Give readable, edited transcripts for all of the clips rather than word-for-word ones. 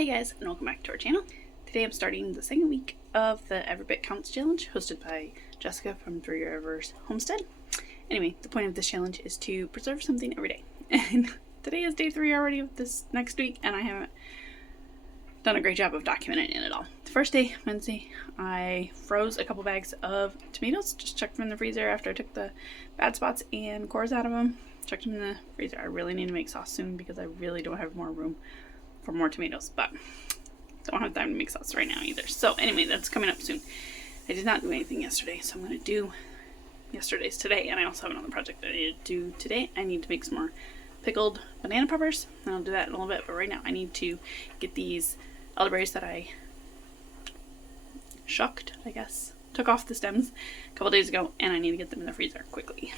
Hey guys, and welcome back to our channel. Today I'm starting the second week of the Every Bit Counts challenge hosted by Jessica from Three Rivers Homestead. Anyway, the point of this challenge is to preserve something every day. And today is day 3 already of this next week, and I haven't done a great job of documenting it at all. The first day, Wednesday, I froze a couple bags of tomatoes, just chucked them in the freezer after I took the bad spots and cores out of them. Chucked them in the freezer. I really need to make sauce soon because I really don't have more room for more tomatoes, but don't have time to make sauce right now either. So anyway, that's coming up soon. I did not do anything yesterday, so I'm going to do yesterday's today, and I also have another project that I need to do today. I need to make some more pickled banana peppers, and I'll do that in a little bit, but right now I need to get these elderberries that I shucked, I guess, took off the stems a couple days ago, and I need to get them in the freezer quickly.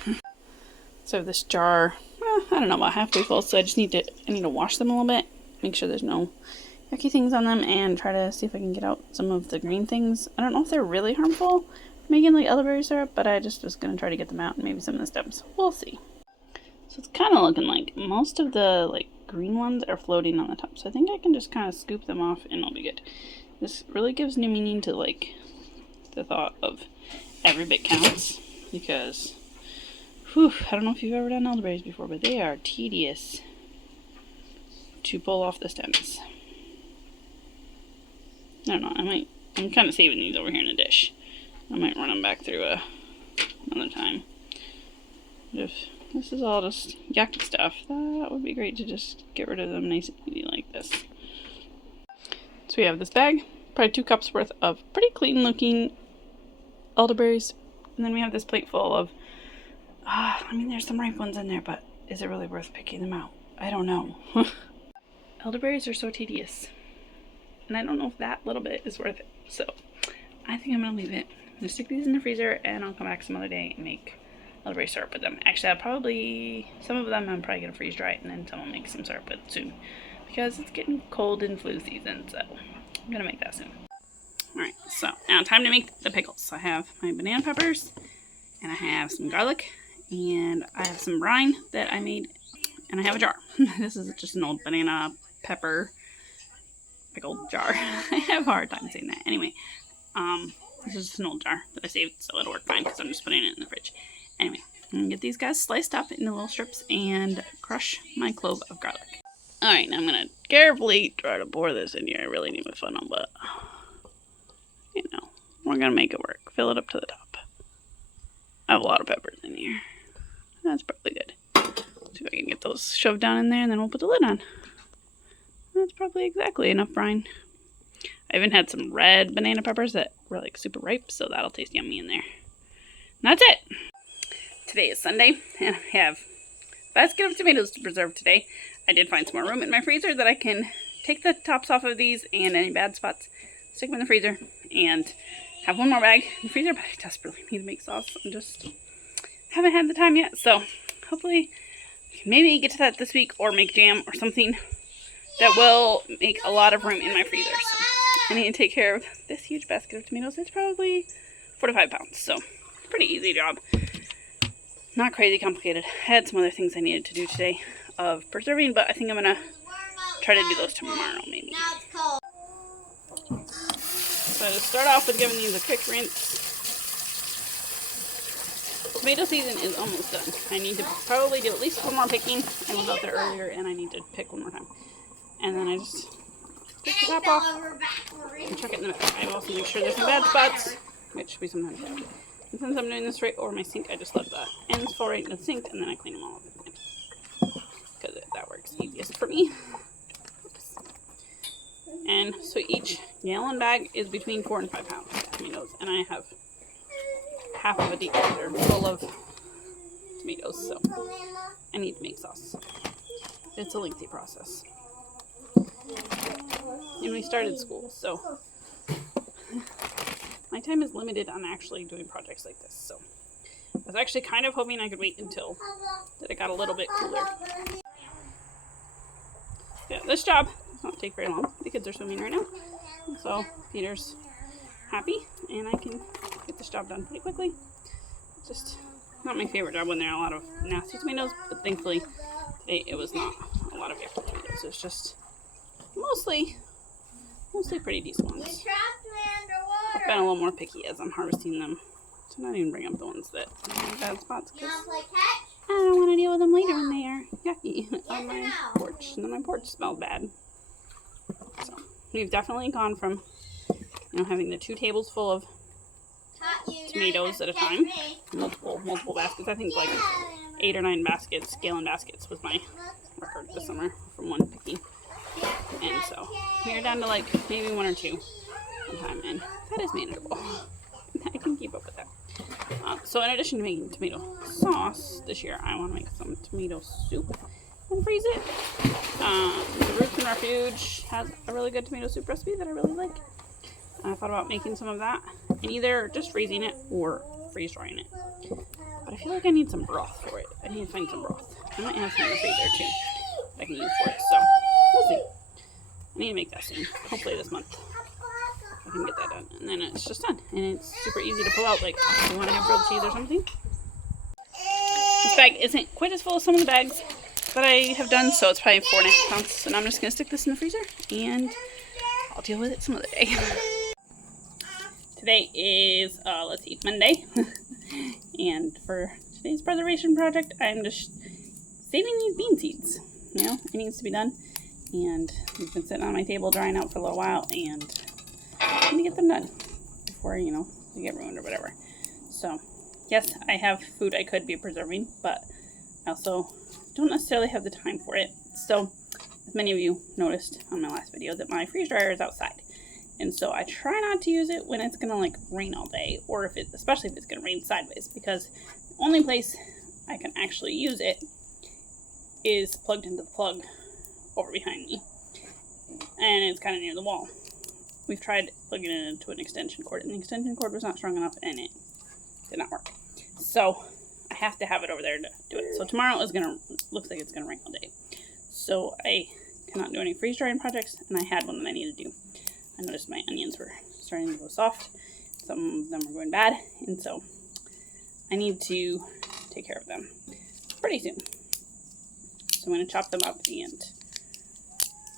So this jar, I don't know, about halfway full, so I need to wash them a little bit, make sure there's no yucky things on them, and try to see if I can get out some of the green things. I don't know if they're really harmful for making like elderberry syrup, but I just was going to try to get them out and maybe some of the stems. We'll see. So it's kind of looking like most of the like green ones are floating on the top, so I think I can just kind of scoop them off and it'll be good. This really gives new meaning to like the thought of every bit counts, because I don't know if you've ever done elderberries before, but they are tedious to pull off the stems. I don't know, I'm kind of saving these over here in a dish. I might run them back through another time. If this is all just yucky stuff, that would be great to just get rid of them nice and easy like this. So we have this bag, probably 2 cups worth of pretty clean looking elderberries. And then we have this plate full of, there's some ripe ones in there, but is it really worth picking them out? I don't know. Elderberries are so tedious, and I don't know if that little bit is worth it, so I think I'm going to leave it. I'm going to stick these in the freezer, and I'll come back some other day and make elderberry syrup with them. Actually, some of them I'm probably going to freeze dry, and then some I'll make some syrup with soon, because it's getting cold in flu season, so I'm going to make that soon. Alright, so now time to make the pickles. I have my banana peppers, and I have some garlic, and I have some brine that I made, and I have a jar. This is just an old banana pepper pickled jar. I have a hard time saying that. Anyway, this is just an old jar that I saved, so it'll work fine because I'm just putting it in the fridge. Anyway, I'm going to get these guys sliced up into little strips and crush my clove of garlic. Alright, now I'm going to carefully try to pour this in here. I really need my funnel, but, you know, we're going to make it work. Fill it up to the top. I have a lot of peppers in here. That's probably good. See if I can get those shoved down in there, and then we'll put the lid on. That's probably exactly enough brine. I even had some red banana peppers that were like super ripe, so that'll taste yummy in there. And that's it! Today is Sunday, and I have a basket of tomatoes to preserve today. I did find some more room in my freezer that I can take the tops off of these and any bad spots, stick them in the freezer, and have one more bag in the freezer, but I desperately need to make sauce. I just haven't had the time yet, so hopefully I can maybe get to that this week or make jam or something that will make a lot of room in my freezer. So I need to take care of this huge basket of tomatoes. It's probably 4 to 5 pounds, so pretty easy job. Not crazy complicated. I had some other things I needed to do today of preserving, but I think I'm going to try to do those tomorrow maybe. So to start off with giving these a quick rinse. Tomato season is almost done. I need to probably do at least one more picking. I was out there earlier and I need to pick one more time. And then I just take the top off and chuck it in the middle. I also make sure there's no bad spots, which we sometimes have. And since I'm doing this right over my sink, I just let the ends fall right in the sink and then I clean them all up at the end. Because that works easiest for me. Oops. And so each gallon bag is between 4 and 5 pounds of tomatoes. And I have half of a deep freezer full of tomatoes, so I need to make sauce. It's a lengthy process. And we started school, so my time is limited on actually doing projects like this. So I was actually kind of hoping I could wait until it got a little bit cooler. Yeah, this job does not take very long. The kids are swimming right now, so Peter's happy, and I can get this job done pretty quickly. It's just not my favorite job when there are a lot of nasty tomatoes, but thankfully today it was not a lot of yucky tomatoes. It's just mostly mostly pretty decent ones. I've been a little more picky as I'm harvesting them. So not even bring up the ones that are in bad spots, because I don't want to deal with them later when they are yucky on my porch. And then my porch smells bad. So we've definitely gone from, having the 2 tables full of tomatoes at a time, multiple baskets. I think like 8 or 9 baskets, gallon baskets was my record this summer from one picking. And so we are down to like maybe 1 or 2 at a time, and that is manageable. I can keep up with that. So in addition to making tomato sauce this year, I want to make some tomato soup and freeze it. The Roots and Refuge has a really good tomato soup recipe that I really like. I thought about making some of that and either just freezing it or freeze drying it. But I feel like I need some broth for it. I need to find some broth. I might have some in the freezer too that I can use for it. So we'll see. I need to make that soon. Hopefully this month I can get that done. And then it's just done. And it's super easy to pull out. Like if you want to have grilled cheese or something. This bag isn't quite as full as some of the bags that I have done. So it's probably 4.5 pounds. So now I'm just going to stick this in the freezer. And I'll deal with it some other day. Today is, let's see, Monday, and for today's preservation project, I'm just saving these bean seeds. It needs to be done, and they've been sitting on my table drying out for a little while, and I need to get them done before, they get ruined or whatever. So, yes, I have food I could be preserving, but I also don't necessarily have the time for it. So, as many of you noticed on my last video, that my freeze dryer is outside. And so I try not to use it when it's gonna like rain all day, or especially if it's gonna rain sideways, because the only place I can actually use it is plugged into the plug over behind me, and it's kind of near the wall. We've tried plugging it into an extension cord, and the extension cord was not strong enough, and it did not work. So I have to have it over there to do it. So tomorrow looks like it's gonna rain all day, so I cannot do any freeze drying projects, and I had one that I needed to do. I noticed my onions were starting to go soft. Some of them are going bad. And so I need to take care of them pretty soon. So I'm going to chop them up and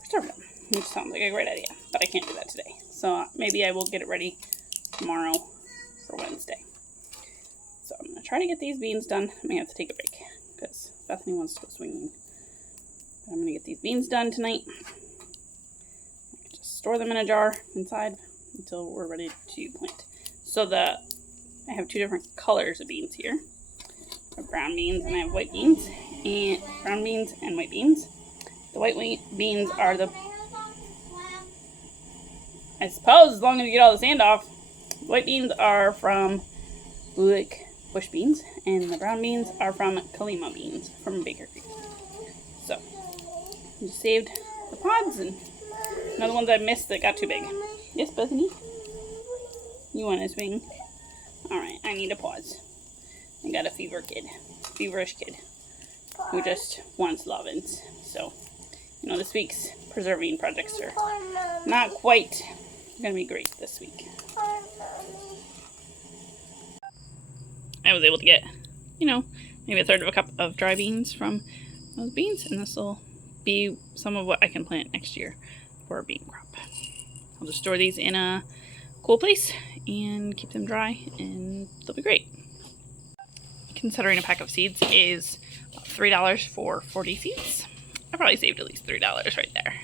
preserve them. Which sounds like a great idea. But I can't do that today. So maybe I will get it ready tomorrow for Wednesday. So I'm going to try to get these beans done. I may have to take a break because Bethany wants to go swinging. But I'm going to get these beans done tonight. Store them in a jar inside until we're ready to plant. So I have 2 different colors of beans here. I have brown beans and I have white beans. And brown beans and white beans. The white beans are I suppose as long as you get all the sand off. The white beans are from Blue Lake bush beans, and the brown beans are from Kalima beans from Baker Creek. So I just saved the pods and another ones I missed that got too big. Yes, Bethany? You want to swing? Alright, I need a pause. I got a feverish kid, who just wants lovin's. So, this week's preserving projects are not quite going to be great this week. I was able to get, maybe a third of a cup of dry beans from those beans, and this will be some of what I can plant next year for a bean crop. I'll just store these in a cool place and keep them dry, and they'll be great. Considering a pack of seeds is $3 for 40 seeds, I probably saved at least $3 right there.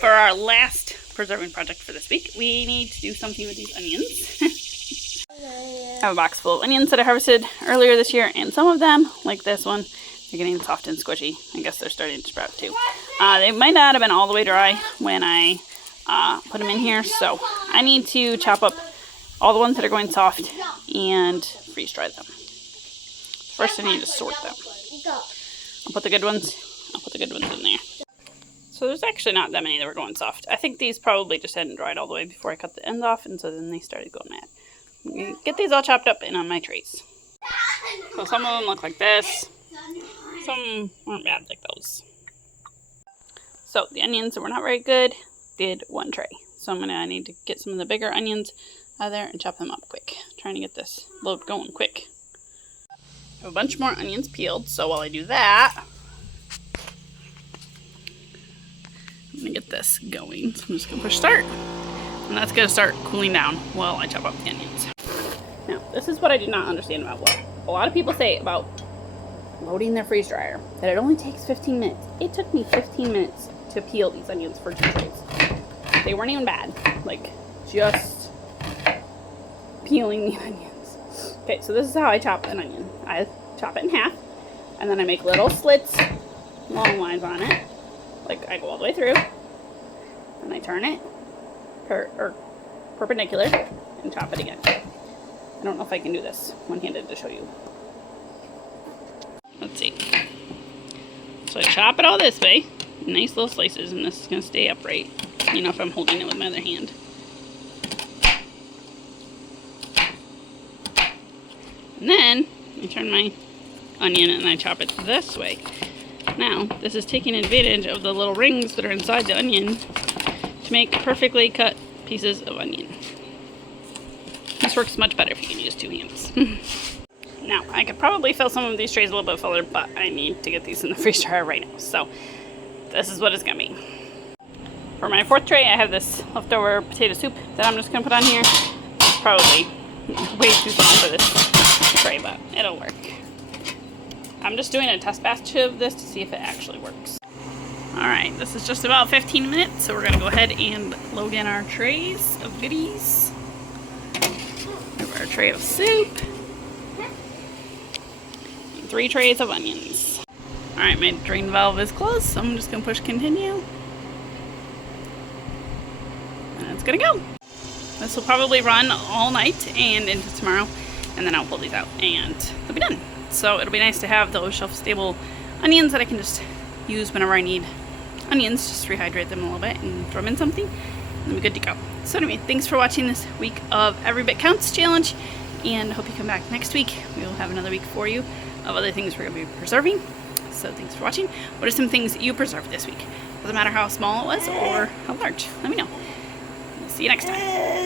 For our last preserving project for this week, we need to do something with these onions. I have a box full of onions that I harvested earlier this year, and some of them, like this one, they're getting soft and squishy. I guess they're starting to sprout too. They might not have been all the way dry when I put them in here, so I need to chop up all the ones that are going soft and freeze dry them. First I need to sort them. I'll put the good ones in there. So there's actually not that many that were going soft. I think these probably just hadn't dried all the way before I cut the end off, and so then they started going mad. get these all chopped up and on my trays. So some of them look like this. Some aren't bad like those. So the onions that were not very good did one tray. So I need to get some of the bigger onions out of there and chop them up quick. Trying to get this load going quick. I have a bunch more onions peeled, so while I do that, I'm gonna get this going. So I'm just gonna push start. And that's gonna start cooling down while I chop up the onions. Now, this is what I do not understand about what a lot of people say about loading their freeze dryer, that it only takes 15 minutes. It took me 15 minutes to peel these onions for 2 trays. They weren't even bad, like just peeling the onions. Okay, so this is how I chop an onion. I chop it in half, and then I make little slits, long lines on it. Like I go all the way through, and I turn it perpendicular and chop it again. I don't know if I can do this one-handed to show you. Let's see. So I chop it all this way, nice little slices, and this is going to stay upright, you know, if I'm holding it with my other hand. And then I turn my onion and I chop it this way. Now, this is taking advantage of the little rings that are inside the onion to make perfectly cut pieces of onion. This works much better if you can use 2 hands. Now, I could probably fill some of these trays a little bit fuller, but I need to get these in the freeze dryer right now. So, this is what it's going to be. For my 4th tray, I have this leftover potato soup that I'm just going to put on here. It's probably way too small for this tray, but it'll work. I'm just doing a test batch of this to see if it actually works. Alright, this is just about 15 minutes, so we're going to go ahead and load in our trays of goodies. Our tray of soup. And 3 trays of onions. Alright, my drain valve is closed, so I'm just going to push continue. And it's going to go. This will probably run all night and into tomorrow, and then I'll pull these out and they'll be done. So it'll be nice to have those shelf-stable onions that I can just use whenever I need onions. Just rehydrate them a little bit and throw them in something, and then we're good to go. So anyway, thanks for watching this week of Every Bit Counts Challenge, and I hope you come back next week. We will have another week for you of other things we're going to be preserving. So thanks for watching. What are some things you preserved this week? Doesn't matter how small it was or how large. Let me know. See you next time.